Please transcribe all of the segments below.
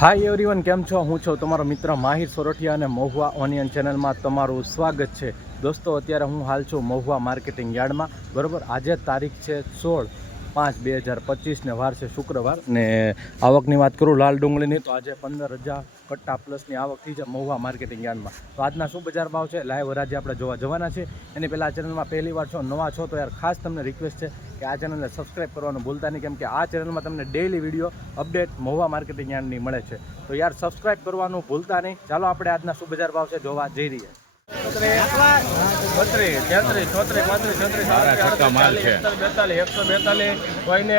Hi everyone કેમ છો? હું છું તમારો મિત્ર માહિર સોરઠિયા અને મહુવા ઓનિયન ચેનલમાં તમારું સ્વાગત છે. દોસ્તો, અત્યારે હું હાલ છું મહુવા માર્કેટિંગ યાર્ડમાં. બરાબર? આજે તારીખ છે સોળ પાંચ બે હજાર પચીસને વાર છે શુક્રવાર. ને આવકની વાત કરું લાલ ડુંગળીની, તો આજે પંદર હજાર કટ્ટા પ્લસની આવક થઈ છે મહુવા માર્કેટિંગ યાર્ડમાં. તો આજના શું બજાર ભાવ છે? લાઈવ રાજ્ય આપણે જોવા જવાના છે એની પહેલાં આ ચેનલમાં પહેલી વાર છો, નવા છો, તો યાર ખાસ તમને રિક્વેસ્ટ છે કે આ ચેનલને સબસ્ક્રાઇબ કરવાનું ભૂલતા નહીં, કેમ કે આ ચેનલમાં તમને daily video update Mahuva marketing યાર્ડની મળે છે. તો યાર સબસ્ક્રાઈબ કરવાનું ભૂલતા નહીં. ચાલો આપણે આજના શું બજાર ભાવ છે જોવા જઈ રહીએ. બત્રીસ તેત્રીસ ચોત્રીસ પાંત્રીસ છત્રીસ માલ બેતાલીસ એકસો બેતાલીસ કોઈને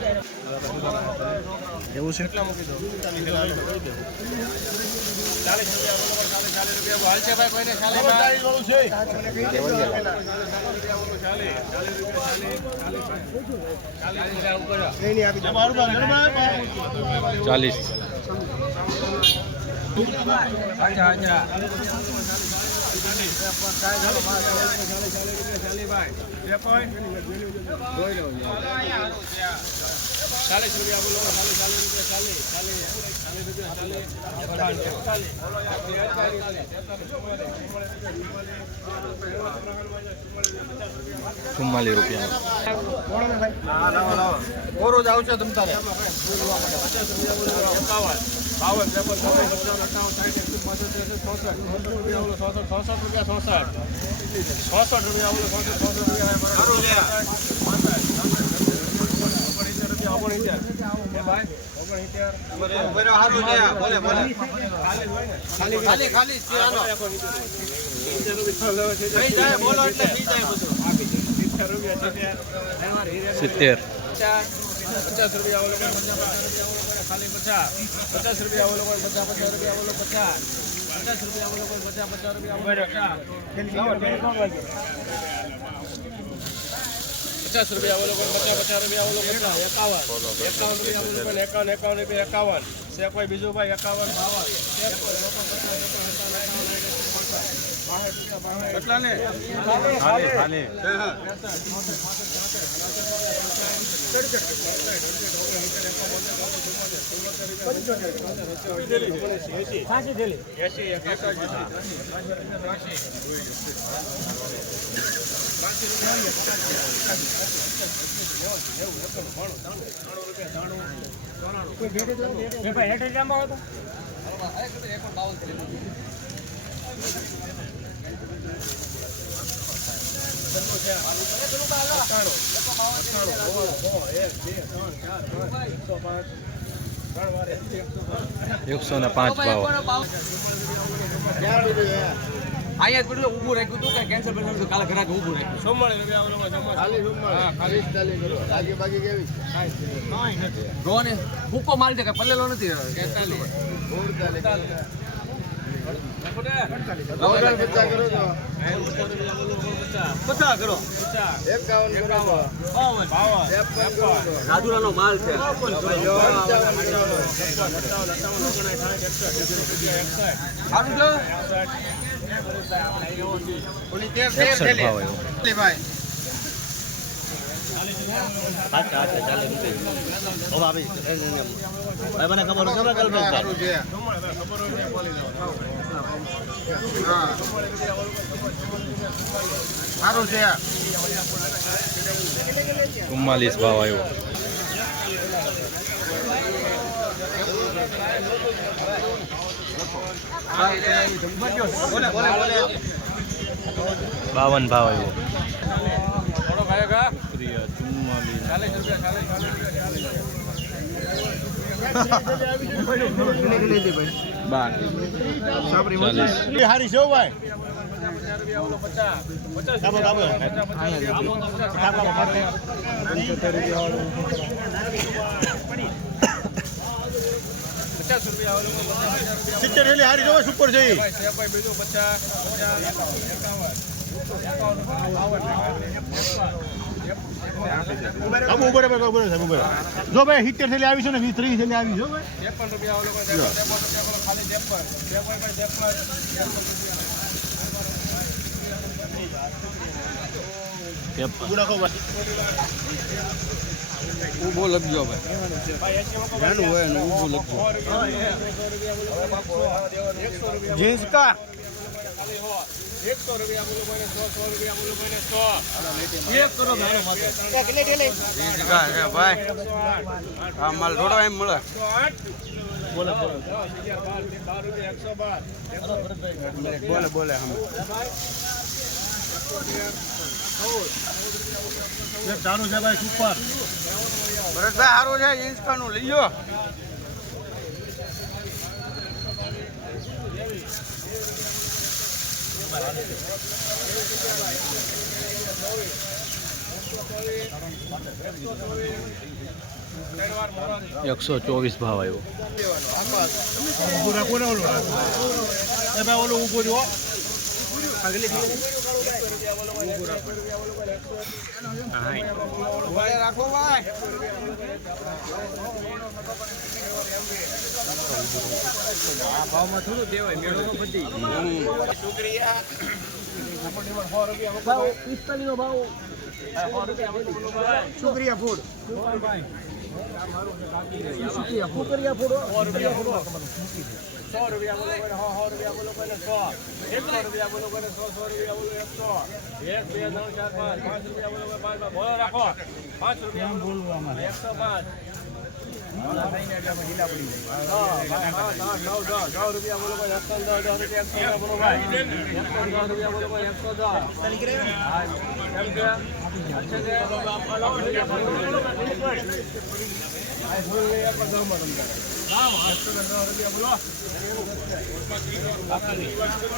એવું છે હાલ છે ભાઈ કોઈને ચાલીસ ચાલીસ ચાલીસ રૂપિયા બોલો ચાલીસ ચાલીસ રૂપિયા ચાલીસ ચાલીસ ચાલીસ રૂપિયા ચુમ્માલીસ રૂપિયા કોરો જ આવશે તમ તારે બાવન ત્રેપન ચોપન પંચાવન અઠાવન સાઠ એકસો પાસઠ ત્રેસઠ ચોસઠ રૂપિયા ઓલો ચોસઠ ચોસઠ રૂપિયા ચોસઠ ચોસઠ રૂપિયા ઓગણસિત્તેર રૂપિયા ઓગણસિત્તેર એ ભાઈ ઓગણસિત્તેર ખાલી ખાલી સિત્તેર. પચાસ રૂપિયા ઓલો ખાલી પચાસ પચાસ રૂપિયા ઓલો પચાસ પચાસ રૂપિયા ઓલો પચાસ પચાસ રૂપિયા ઓલો પચાસ પચાસ રૂપિયા પચાસ રૂપિયા કોઈ પચાસ પચાસ રૂપિયા પચાસ એકાવન. એકાવન રૂપિયા કોઈ એકાવન એકાવન રૂપિયા એકાવન. કોઈ બીજું ભાઈ એકાવન બાવન. એસી એકસો ને પાંચ ભાવ. અહીંયા જ પેલું ઊભું રાખ્યું હતું કે કેન્સર હતું કાલે ઘરાક ઊભું રાખ્યું. સોમવારે રૂપિયા ઓલો ખાલી જો ને ભૂકો મારી દે કે પલ્લેલો નથી. રાજુરાનો માલ છે. સારું છે? એકસઠ ભાવ આવ્યો. સારું છે ચુમ્માલીસ ભાવ આવ્યો. બાવન ભાવ આવ્યો. બાર. હારી છે ભાઈ પચાસ રૂપિયા ઓલો પચાસ પચાસ રૂપિયા ઓલો પચાસ પચાસ રૂપિયા ઓલો પચાસ રૂપિયા ઓલો પચાસ રૂપિયા સિત્તેર થેલી હારી જોવે સુપર છે ભાઈ ભાઈ બીજું પચાસ. જો ભાઈ સિત્તેર થેલી આવી છે ને વીસ ત્રીસ થેલી આવી છે ત્રેપન. રૂપિયા ઊભું. ઊભો લખજો ભાઈ હોય ને ઊભું લખજો. સો એકસો રૂપિયા જીન્સ કા એકસો રૂપિયા બોલો કોઈને સો સો રૂપિયા બોલો કોઈને સો ભાઈ. આ માલ થોડો એમ મળે. બોલે બોલે. બોલે બોલે હમ ચાનું છે ભાઈ સુપર ભરતભાઈ સારું છે જીન્સ કાનું લઈ લો એકસો ચોવીસ ભાવ આવ્યો. ઊભું રાખો ને ઓલું એ ભાઈ ઓલું ઊભું જો બોલે રાખો ભાઈ આ ભાવમાં થોડું દેવાય મેળો બધી સો રૂપિયા બોલો કોઈને સો સો રૂપિયા બોલો કોઈને સો. એકસો રૂપિયા બોલો કોઈને સો સો રૂપિયા બોલો એકસો. એક બે ત્રણ ચાર પાંચ પાંચ રૂપિયા બોલો પાંચ પાંચ. બોલો રાખો. પાંચ રૂપિયા બોલો એકસો પાંચ. નવ, રૂપિયા બોલો એકસો દસ,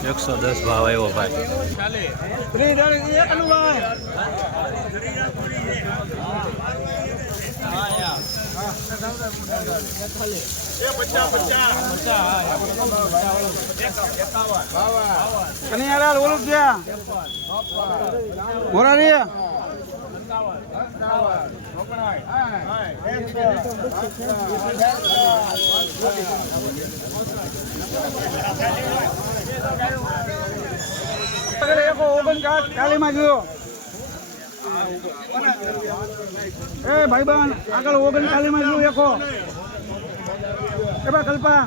એકસો દસ છે? છે? ભાવ આવ્યો ભાઈ ઓલું મોરારી કાલીમાં ગયો એ ભાઈબાન આગળ ઓગણ કાલીમાં ગયું એકો. એ ભાઈ કલ્પા.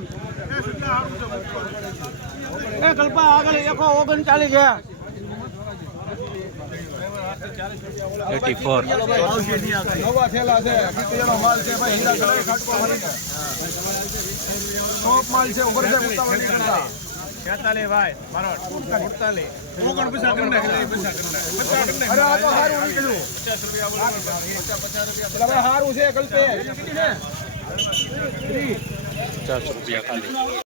એ કલ્પા, આગળ એકો ઓગણ ચાલી ગયા એટી ફોર નવા થેલા છે પિત્તળનો માલ છે ભાઈ હીરા કલર ખાટકો ટોપ માલ છે ઉપર છે ઉતાવળ કરતા છેતાલીસ. ભાઈ મારો અડતાલીસ ઓગણ પૈસા કરી અરે આ તો સારું નીકળ્યું પચાસ રૂપિયા પચાસ પચાસ રૂપિયા સારું છે કલ્પે પચાસ રૂપિયા ખાલી.